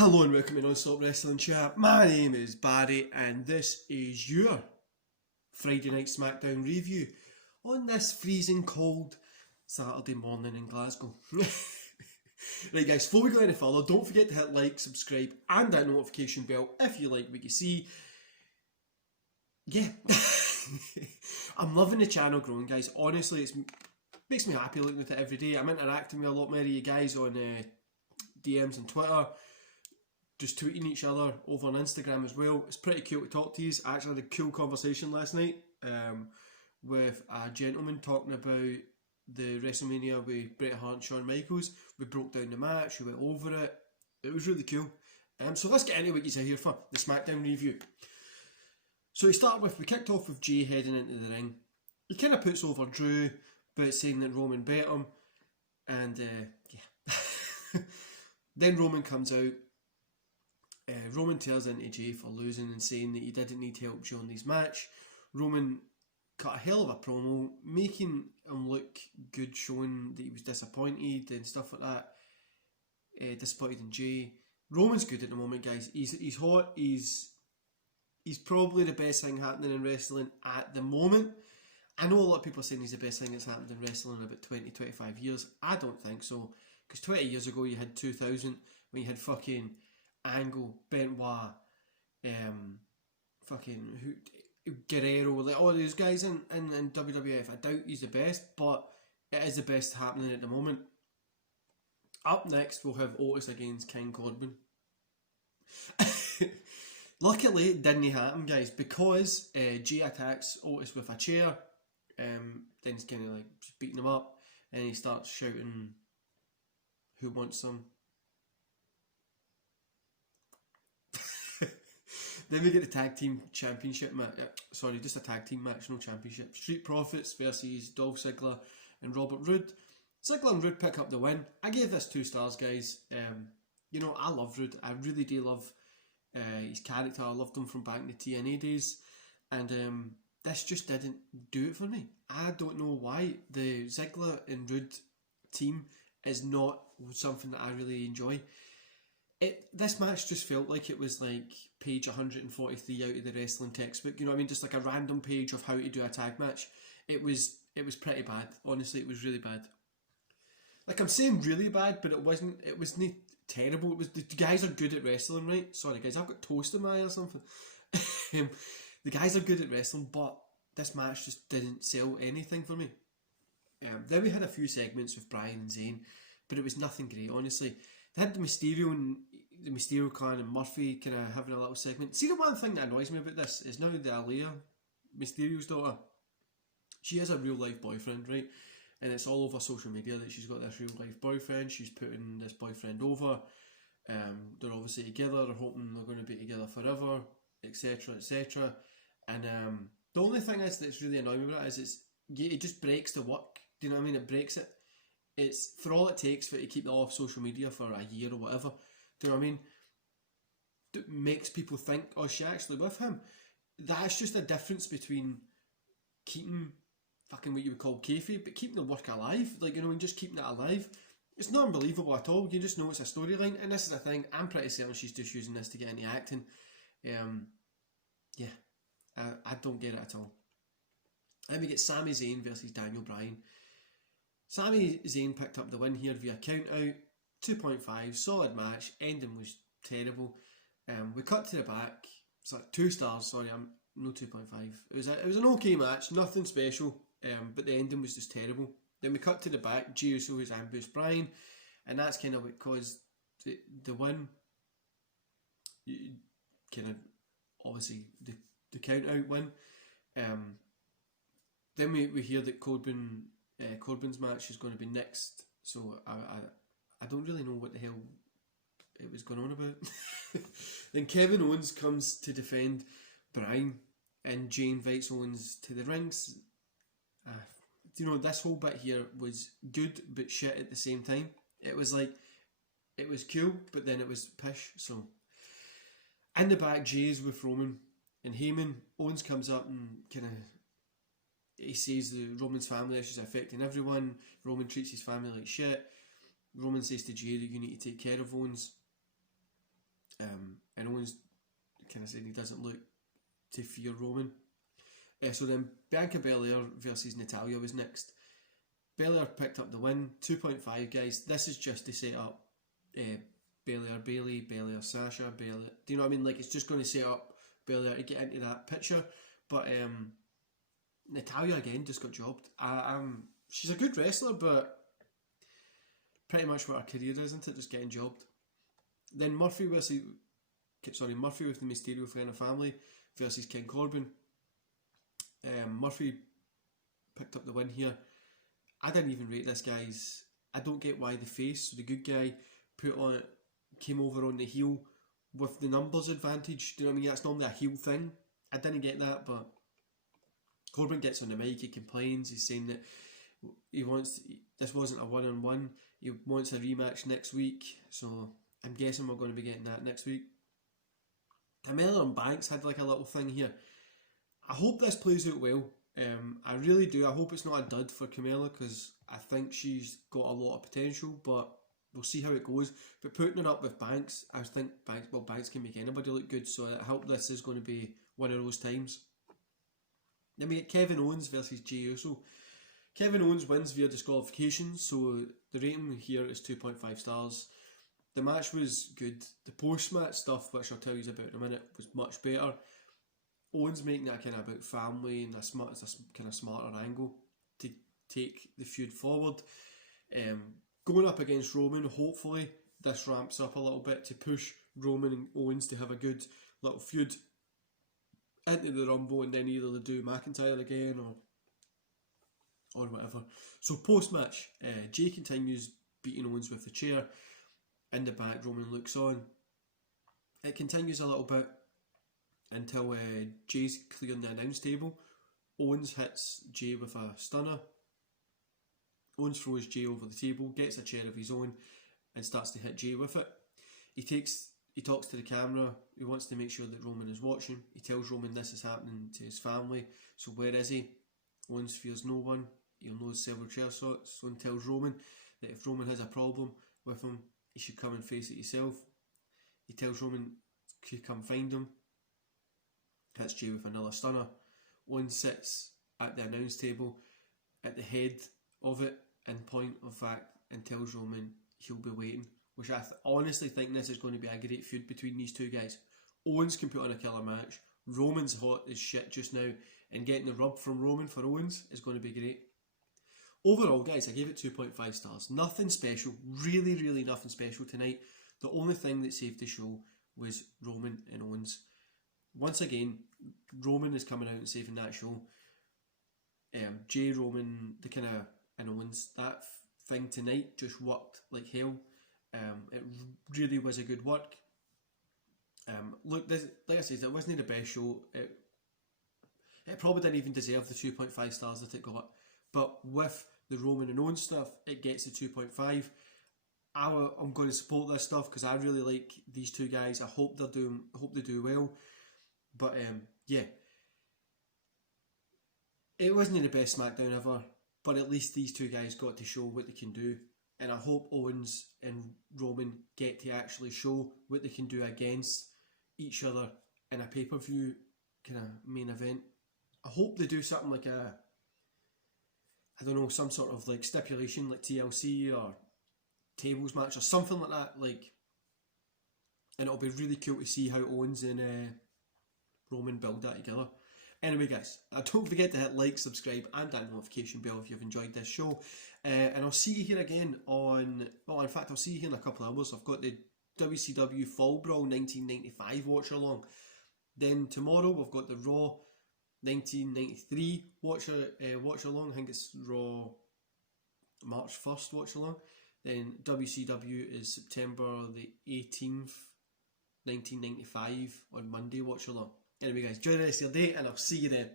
Hello and welcome to Non-Stop Wrestling Chat. My name is Barry and this is your Friday Night Smackdown review on this freezing cold Saturday morning in Glasgow. Right guys, before we go any further, don't forget to hit like, subscribe and that notification bell if you like what you see. Yeah, I'm loving the channel growing guys, honestly it makes me happy looking at it every day. I'm interacting with a lot more of you guys on DMs and Twitter. Just tweeting each other over on Instagram as well. It's pretty cool to talk to you. I actually had a cool conversation last night with a gentleman talking about the WrestleMania with Bret Hart and Shawn Michaels. We broke down the match, we went over it. It was really cool. So let's get into what you're here for, the SmackDown review. So we kicked off with Jay heading into the ring. He kind of puts over Drew, but saying that Roman bet him. And yeah. Then Roman comes out. Roman tells into Jay for losing and saying that he didn't need help during this match. Roman cut a hell of a promo, making him look good, showing that he was disappointed and stuff like that. Disappointed in Jay. Roman's good at the moment, guys. He's hot. He's probably the best thing happening in wrestling at the moment. I know a lot of people are saying he's the best thing that's happened in wrestling in about 20-25 years. I don't think so. Because 20 years ago you had 2000 when you had fucking Angle, Benoit, Guerrero, like all these guys in WWF. I doubt he's the best, but it is the best happening at the moment. Up next, we'll have Otis against King Corbin. Luckily, it didn't happen, guys, because Jay attacks Otis with a chair. Then he's kind of like just beating him up, and he starts shouting, "Who wants some?" Then we get the tag team championship match. Sorry, just a tag team match, no championship. Street Profits versus Dolph Ziggler and Robert Roode. Ziggler and Roode pick up the win. I gave this 2 stars, guys. You know, I love Roode. I really do love his character. I loved him from back in the TNA days. And this just didn't do it for me. I don't know why. The Ziggler and Roode team is not something that I really enjoy. This match just felt like it was like page 143 out of the wrestling textbook. You know what I mean? Just like a random page of how to do a tag match. It was pretty bad. Honestly, it was really bad. Like I'm saying really bad, but it wasn't terrible. It was the guys are good at wrestling, right? Sorry guys, I've got toast in my eye or something. The guys are good at wrestling, but this match just didn't sell anything for me. Then we had a few segments with Bryan and Zayn, but it was nothing great, honestly. They had the Mysterio clan and Murphy kind of having a little segment. See, the one thing that annoys me about this is now the Aaliyah, Mysterio's daughter, she has a real life boyfriend, right? And it's all over social media that she's got this real life boyfriend. She's putting this boyfriend over. They're obviously together. They're hoping they're going to be together forever, etc., etc. And the only thing is that's really annoying me about it is it just breaks the work. Do you know what I mean? It breaks it. It's for all it takes for it to keep it off social media for a year or whatever. Do you know what I mean? It makes people think, oh, she actually with him. That's just a difference between keeping fucking what you would call kayfabe, but keeping the work alive. Like, you know, and just keeping it alive. It's not unbelievable at all. You just know it's a storyline, and this is the thing. I'm pretty certain she's just using this to get into acting. Yeah, I don't get it at all. Then we get Sami Zayn versus Daniel Bryan. Sami Zayn picked up the win here via count out. 2.5, solid match. Ending was terrible. We cut to the back. It's like 2 stars. Sorry, I'm no 2.5. It was an okay match, nothing special. But the ending was just terrible. Then we cut to the back. Jey Uso has ambushed Bryan, and that's kind of what caused the win. Kind of obviously the count out win. Then we hear that Corbin's match is going to be next, so I don't really know what the hell it was going on about. Then Kevin Owens comes to defend Bryan, and Jay invites Owens to the rings. You know, this whole bit here was good but shit at the same time. It was like, it was cool, but then it was pish. So in the back, Jay's with Roman and Heyman. Owens comes up and kind of, he says the Roman's family issues are affecting everyone. Roman treats his family like shit. Roman says to Jay that you need to take care of Owens. And Owens kind of said he doesn't look to fear Roman. So then Bianca Belair versus Natalya was next. Belair picked up the win, 2.5 guys. This is just to set up Belair Bayley, Belair Sasha, Belair. Do you know what I mean? Like, it's just going to set up Belair to get into that picture. But Natalya again just got jobbed. She's a good wrestler, but pretty much what her career is, isn't it? Just getting jobbed. Then Murphy with the Mysterio Friend of Family versus King Corbin. Murphy picked up the win here. I didn't even rate this guy's. I don't get why the face, the good guy, came over on the heel with the numbers advantage. Do you know what I mean? That's normally a heel thing. I didn't get that, but Corbin gets on the mic, he complains, he's saying that this wasn't a one-on-one, he wants a rematch next week, so I'm guessing we're going to be getting that next week. Carmella and Banks had like a little thing here. I hope this plays out well. I really do. I hope it's not a dud for Carmella, because I think she's got a lot of potential, but we'll see how it goes. But putting it up with Banks, I think Banks can make anybody look good, so I hope this is going to be one of those times. Then we get Kevin Owens versus Jey Uso. Kevin Owens wins via disqualification, so the rating here is 2.5 stars. The match was good. The post-match stuff, which I'll tell you about in a minute, was much better. Owens making that kind of about family and it's a kind of smarter angle to take the feud forward. Going up against Roman, hopefully this ramps up a little bit to push Roman and Owens to have a good little feud into the Rumble, and then either they do McIntyre again or whatever. So post-match, Jey continues beating Owens with the chair. In the back, Roman looks on. It continues a little bit until Jey's clearing the announce table. Owens hits Jey with a stunner. Owens throws Jey over the table, gets a chair of his own and starts to hit Jey with it. He talks to the camera. He wants to make sure that Roman is watching. He tells Roman this is happening to his family. So where is he? Owens fears no one. He'll know several chair shots. So he tells Roman that if Roman has a problem with him, he should come and face it himself. He tells Roman to come find him. Hits Jey with another stunner. Owens sits at the announce table at the head of it in point of fact and tells Roman he'll be waiting, which I honestly think this is going to be a great feud between these two guys. Owens can put on a killer match. Roman's hot as shit just now, and getting the rub from Roman for Owens is going to be great. Overall, guys, I gave it 2.5 stars. Nothing special, really nothing special tonight. The only thing that saved the show was Roman and Owens. Once again, Roman is coming out and saving that show. Jey, Roman, the kind of, and Owens, that thing tonight just worked like hell. It really was a good work. Look, like I said, it wasn't the best show. It probably didn't even deserve the 2.5 stars that it got. But with the Roman and Owens stuff, it gets the 2.5. I'm going to support this stuff because I really like these two guys. I hope they do well. But yeah, it wasn't the best SmackDown ever. But at least these two guys got to show what they can do. And I hope Owens and Roman get to actually show what they can do against each other in a pay-per-view kind of main event. I hope they do something like some sort of like stipulation like TLC or tables match or something like that. Like, and it'll be really cool to see how Owens and Roman build that together. Anyway, guys, don't forget to hit like, subscribe, and that notification bell if you've enjoyed this show. And I'll see you here again in fact, I'll see you here in a couple of hours. I've got the WCW Fall Brawl 1995 watch along. Then tomorrow we've got the Raw 1993 watch along. I think it's Raw March 1st watch along. Then WCW is September the 18th, 1995 on Monday watch along. Anyway, guys, enjoy the rest of your day and I'll see you then.